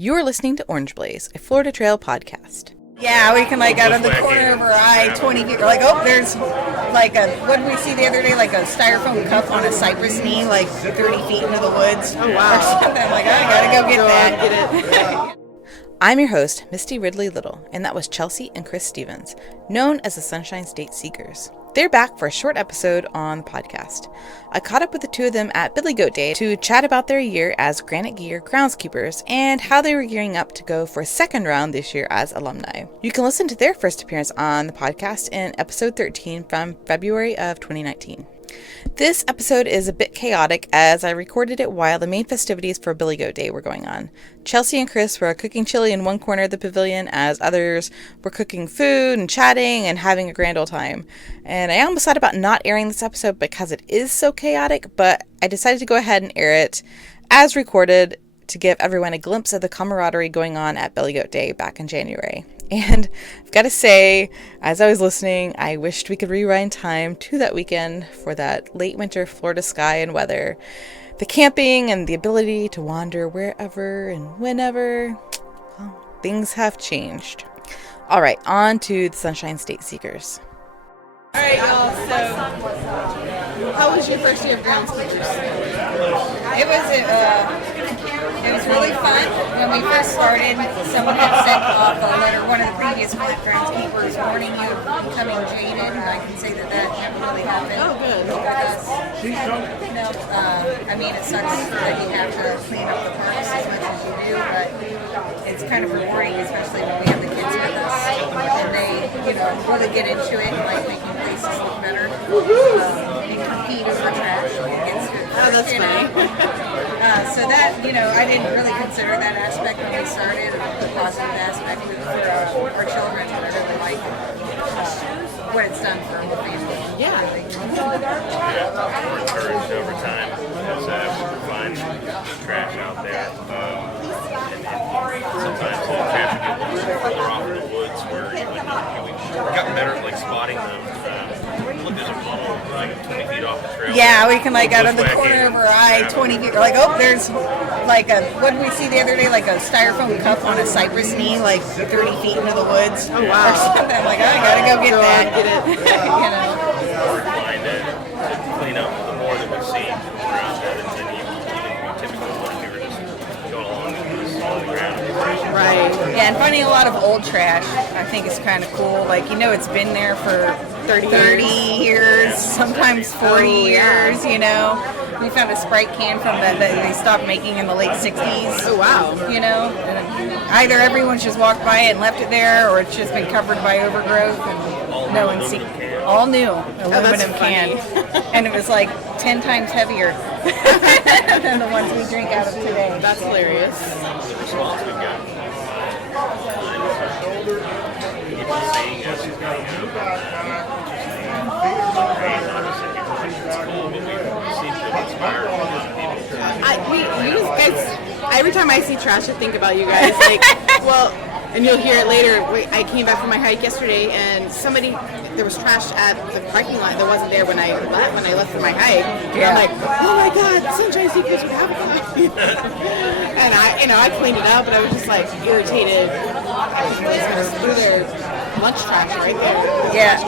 You're listening to Orange Blaze, a Florida Trail podcast. Yeah, we can out of the corner of our eye, 20 feet, there's what did we see the other day? Like a styrofoam cup on a cypress knee, 30 feet into the woods. Oh, wow. Or something. I gotta go get that. I'm your host, Misty Ridley Little, and that was Chelsea and Chris Stevens, known as the Sunshine State Seekers. They're back for a short episode on the podcast. I caught up with the two of them at Billy Goat Day to chat about their year as Granite Gear groundskeepers and how they were gearing up to go for a second round this year as alumni. You can listen to their first appearance on the podcast in episode 13 from February of 2019. This episode is a bit chaotic as I recorded it while the main festivities for Billy Goat Day were going on. Chelsea and Chris were cooking chili in one corner of the pavilion as others were cooking food and chatting and having a grand old time. And I almost thought about not airing this episode because it is so chaotic, but I decided to go ahead and air it as recorded to give everyone a glimpse of the camaraderie going on at Billy Goat Day back in January. And I've got to say, as I was listening, I wished we could rewind time to that weekend for that late winter Florida sky and weather. The camping and the ability to wander wherever and whenever. Well, things have changed. All right, on to the Sunshine State Seekers. All right, y'all, so how was your first year of groundskeepers? It was really fun. When we first started, someone had sent off a letter, one of the previous groundskeepers, warning you of becoming jaded, and I can say that never really happened. Oh, good. With us. It sucks that you have to clean up the parks as much as you do, but it's kind of rewarding, especially when we have the kids with us, and they, really get into it and like making places look better. And compete over trash when it gets to that's funny. So that, I didn't really consider that aspect when we started, the positive aspect for our children, but I really like what it's done for our whole family. Yeah. Really. We're encouraged over time to find trash out there. And sometimes the trash will get further off in the woods where we've gotten better at spotting them. Look, there's a funnel 20 feet off the trail. Yeah, we can out of the corner of our eye, 20 feet. There's what did we see the other day? Like a styrofoam cup on a cypress knee, 30 feet into the woods. Oh, wow. Or something. I gotta go get that. Get it. We're inclined to clean up the more that we see around that than you typically would if you were just going along with this on the ground. Right. Yeah, and finding a lot of old trash, I think is kind of cool. It's been there for 30 years, sometimes 40 years, We found a Sprite can that they stopped making in the late 60s. Oh, wow. And either everyone's just walked by it and left it there, or it's just been covered by overgrowth and no one's seen. All new aluminum can. And it was 10 times heavier than the ones we drink out of today. That's hilarious. The response we've got seeing us it's cool, but we seem to inspire Every time I see trash, I think about you guys. And you'll hear it later. I came back from my hike yesterday, and there was trash at the parking lot that wasn't there when I left for my hike. Yeah. I'm like, oh my God, Sunshine Seekers would have it. And I cleaned it up, but I was just irritated. I was just threw their lunch trash right there. Yeah.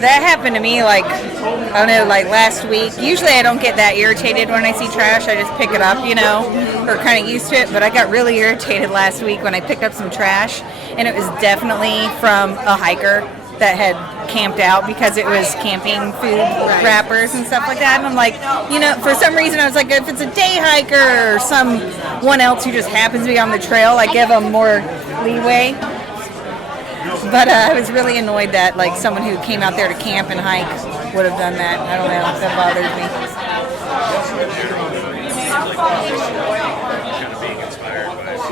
That happened to me last week. Usually I don't get that irritated when I see trash. I just pick it up, or kind of used to it. But I got really irritated last week when I picked up some trash, and it was definitely from a hiker that had camped out because it was camping food wrappers and stuff like that. And I'm like, for some reason I was like, if it's a day hiker or someone else who just happens to be on the trail, I give them more leeway. But I was really annoyed that someone who came out there to camp and hike would have done that. I don't know, that bothered me.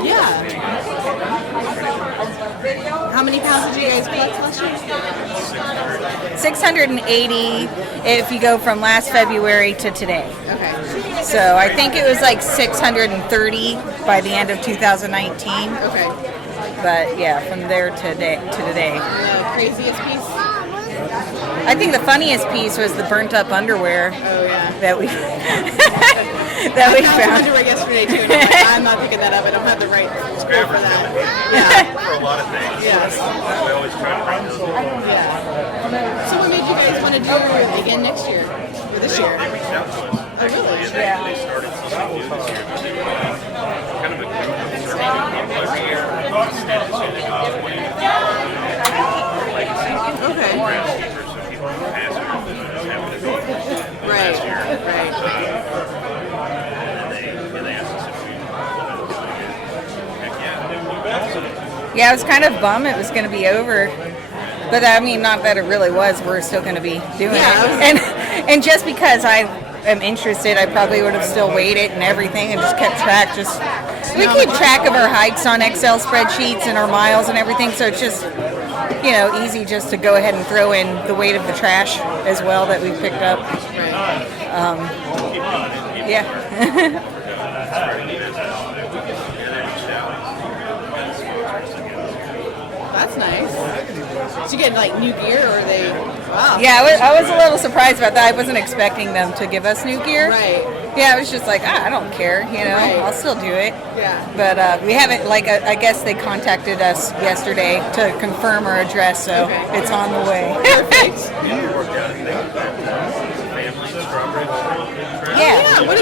Yeah. How many pounds did you guys collect last year? 680 if you go from last February to today. Okay. So I think it was 630 by the end of 2019. Okay. But yeah, from there to today. The craziest piece? I think the funniest piece was the burnt up underwear. Oh, yeah. That we that we I found. found it right yesterday too. And I'm not picking that up. I don't have the right score for that. Yeah. For a lot of things. Yes. We always try to bring those. So what made you guys want to do it again next year? Or this year? They reached out to us. Oh, really? And they started something new this year. Kind of a every year. Instead of saying they got 20 legacy Okay. groundskeepers, so people who pass it have to go Right. last year. Right. And they asked us if we heck yeah. Yeah, I was kind of bummed it was going to be over. But I mean, not that it really was. We're still going to be doing it. And just because I am interested, I probably would have still waited and everything and just kept track. We keep track of our hikes on Excel spreadsheets and our miles and everything. So it's just, easy just to go ahead and throw in the weight of the trash as well that we picked up. Yeah. That's nice. Did you get like new gear or they? Wow. Yeah, I was a little surprised about that. I wasn't expecting them to give us new gear. Right. Yeah, I was just like, I don't care, Right. I'll still do it. Yeah. But we haven't, I guess they contacted us yesterday to confirm our address, so it's on the way. Perfect. Family strawberry. Yeah. What's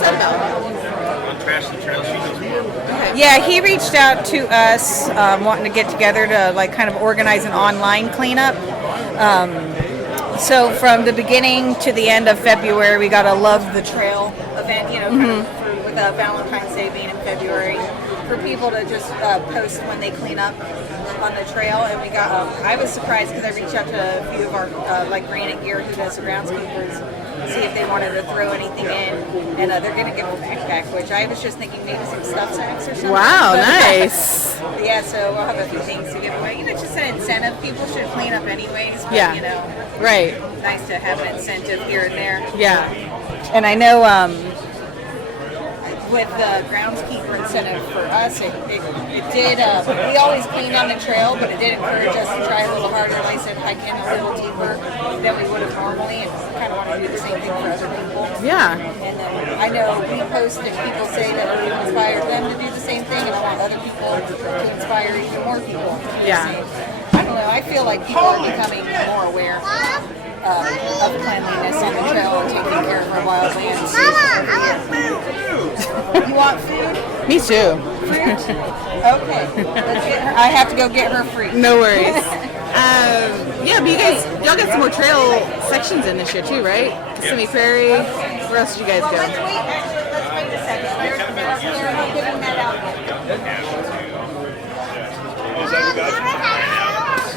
that about? On Trash the Trail, she knows more. Okay. Yeah, he reached out to us wanting to get together to kind of organize an online cleanup. So from the beginning to the end of February, we got a Love the Trail event, with Valentine's Day being in February, for people to just post when they clean up on the trail. And we got, I was surprised because I reached out to a few of our Granite Gear, who does the groundskeepers, see if they wanted to throw anything in, and they're going to give a backpack, which I was just thinking maybe some stuff sacks or something. Wow, But, nice. Yeah, so we'll have a few things to give away. It's just an incentive. People should clean up anyways, but, Yeah. Right. nice to have an incentive here and there. Yeah. And I know with the groundskeeper incentive for us, it did, we always clean on the trail, but it did encourage us to try a little harder, like I said, hike in a little deeper than we would have normally, and kind of want to do the same thing for other people. Yeah. And then I know we post and people say that we've inspired them to do the same thing, and I want other people to inspire even more people to do Yeah. the same. I don't know, I feel like people are becoming more aware of cleanliness on the trail and taking care of our wildlands. You want food? Me too. Okay. Let's get her. I have to go get her free. No worries. Yeah, but y'all got some more trail sections in this year too, right? Kissimmee Prairie. Where else did you guys Well, go? let's wait a second. They're not giving that out yet.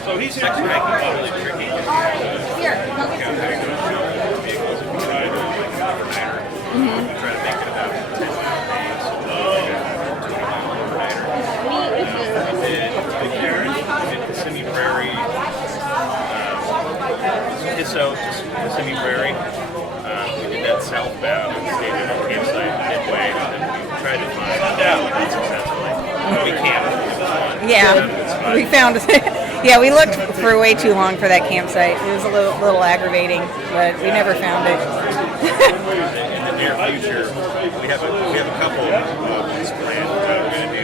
So he's here tonight. It's really tricky. Here, go get some food. Vehicles if we ride like an overnighter. We try to make it about 10 days. 20-mile overnighter. We did Kissimmee Prairie. Kissimmee Prairie. We did that southbound and stayed in a campsite midway. And then we tried to find unsuccessfully. We camped. It was fun. Yeah, we found. Yeah, we looked for way too long for that campsite. It was a little aggravating, but we never found it. In the near future, we have a couple of things planned. We're going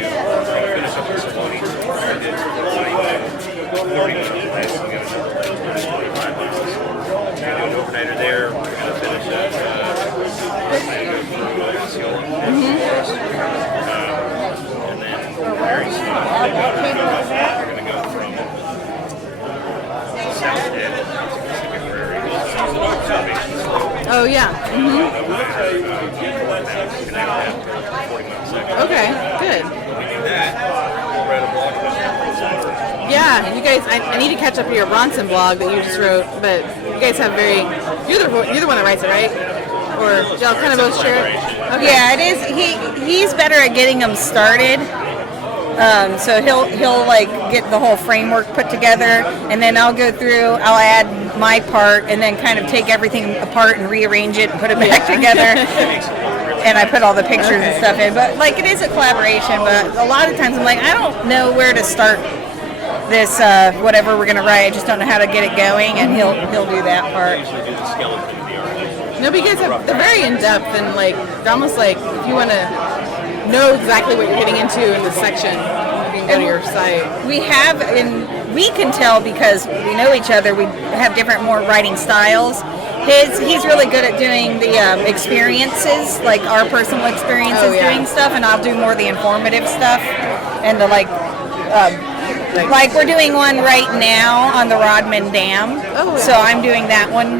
to finish up this 20. We did 30 miles last. We got another 25 miles. We're going to do an overnighter there. We're going to finish up Osceola. And then very soon we're going to go from South End to Kissimmee Prairie. Observation slope. Oh yeah. Okay. Good. When we do that, we'll write a blog post. Yeah, you guys. I need to catch up to your Bronson blog that you just wrote, but you guys have you're the one that writes it, right? Or y'all kind of both share it? Okay. Yeah, it is. He's better at getting them started. So he'll get the whole framework put together, and then I'll go through. I'll add my part, and then kind of take everything apart and rearrange it and put it back together. And I put all the pictures and stuff in. But it is a collaboration. But a lot of times I'm like, I don't know where to start this whatever we're gonna write. I just don't know how to get it going, and he'll do that part. I usually do the skeleton of the art. No, because they're very in depth and like they're almost like if you want to know exactly what you're getting into in the section, you can go to your site. We have, and we can tell because we know each other. We have different more writing styles. He's really good at doing the experiences, like our personal experiences, doing stuff, and I'll do more the informative stuff and the like we're doing one right now on the Rodman Dam. Oh, yeah. So I'm doing that one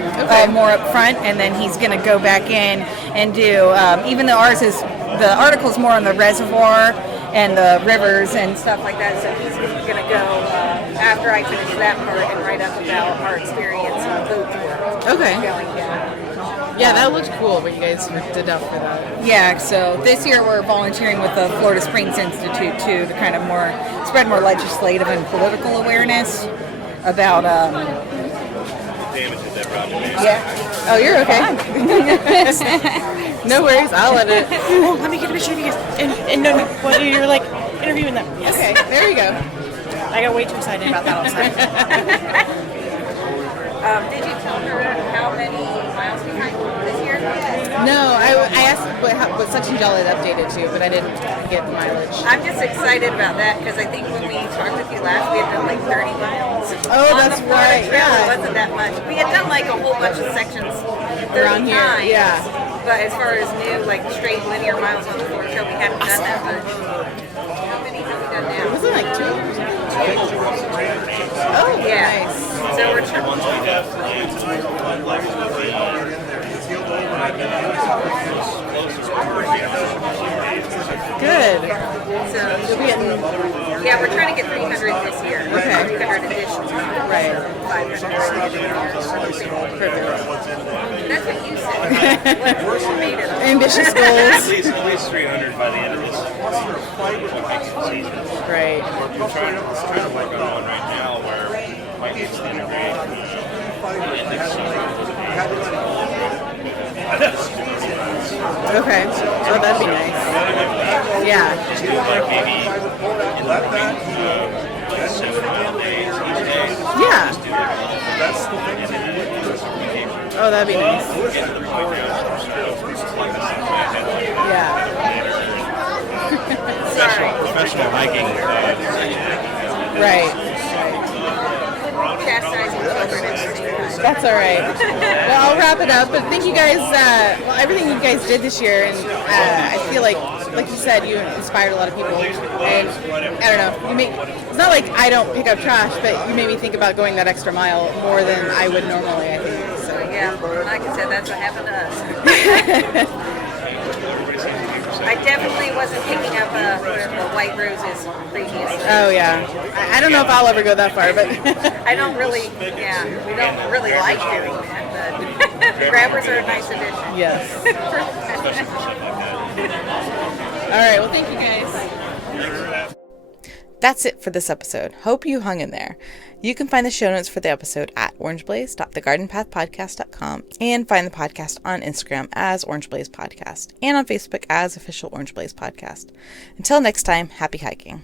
more up front, and then he's going to go back in and do, even though ours is, the article's more on the reservoir and the rivers and stuff like that, so he's going to go after I finish that part and write up about our experience on the boat tour. Okay. Going down. Yeah, that looked cool when you guys did up for that. Yeah, so this year we're volunteering with the Florida Springs Institute too, to kind of spread more legislative and political awareness about damages that Roger made. yeah. Oh, you're okay. No worries, I'll let it. Oh, let me get a picture of you guys. And no, well, you're like interviewing them. Yes. Okay, there we go. I got way too excited about that all the time. Did you tell her how many miles behind this year? No, I asked what section y'all had updated to, but I didn't get the mileage. I'm just excited about that because I think when we talked with you last, we had done like 30 miles. Oh, on that's the Florida right, Trail. yeah. It wasn't that much. We had done like a whole bunch of sections 30 Around here, times. yeah. But as far as new, like straight linear miles on the Florida Trail, we hadn't done that much. How many have we done now? Was it like 2? Oh, Yeah. nice. So we're trying. Good. So You'll be getting, yeah, we're trying to get 300 this year. Okay. 300 additions. right. 500. Perfect. That's what you said. What made it up? Ambitious At goals. least 300 by the end of this season. Right. We're trying to work on one right now where my kids integrate index Okay. Oh, that'd be nice. Yeah. like maybe in the morning, 7 days each day. Yeah. Oh, that'd be nice. Get to the point where Yeah. professional hiking. Right. Chastising children at the same time. That's all right. Well, I'll wrap it up. But thank you guys. Well, everything you guys did this year, and I feel like you said, you inspired a lot of people. And I don't know. It's not like I don't pick up trash, but you made me think about going that extra mile more than I would normally. I think. So Yeah, like I said, that's what happened to us. I definitely wasn't picking up the white roses previously. Oh yeah. I don't know if I'll ever go that far, but I don't really, we don't really like doing that, but grabbers are a nice addition. yes. All right. Well, thank you guys. That's it for this episode. Hope you hung in there. You can find the show notes for the episode at orangeblaze.thegardenpathpodcast.com and find the podcast on Instagram as Orange Blaze Podcast and on Facebook as Official Orange Blaze Podcast. Until next time, happy hiking.